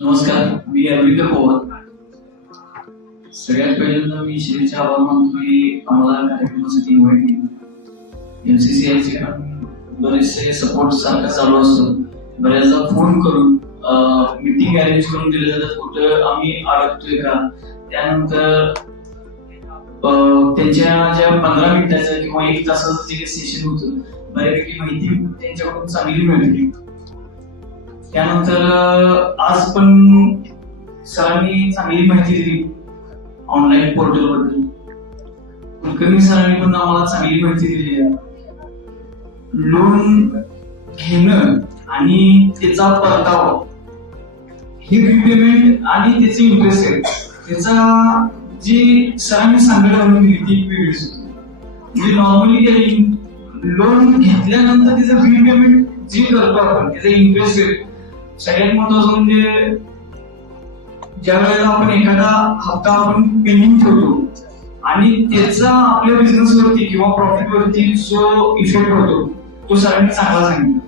नमस्कार, मी अरविंद पवार. सगळ्यात पहिल्यांदा मी श्रीचे आभार मानतो की आम्हाला कार्यक्रमासाठी इन्व्हाइट केली. एमसीसीआयचे बरेचसे सपोर्ट सारखा चालू असतो. बऱ्याचदा फोन करून मीटिंग अरेंज करून दिले जातात, कुठं आम्ही अडकतोय का. त्यानंतर त्यांच्या ज्या 15 मिनिटाचं किंवा 1 तासाचं जे सेशन होतं, बऱ्यापैकी माहिती त्यांच्याकडून चांगली मिळते. त्यानंतर आज पण सरांनी चांगली माहिती दिली ऑनलाईन पोर्टल बद्दल. कुलकर्णी सरांनी पण आम्हाला चांगली माहिती दिली आहे. लोन घेणं आणि त्याचा परतावा, हे रिपेमेंट आणि त्याचे इंटरेस्ट आहे, त्याचा जी सरांनी सांगायला दिली ती वेगळीच होती. म्हणजे नॉर्मली लोन घेतल्यानंतर त्याचं रिपेमेंट जे करतो आपण, त्याचा इंटरेस्ट रेट, सगळ्यात महत्वाचं म्हणजे ज्या वेळेला आपण एखादा हप्ता आपण पेंडिंग ठेवतो आणि त्याचा आपल्या बिझनेस वरती किंवा प्रॉफिट वरती जो इफेक्ट होतो तो सरांनी चांगला सांगितला.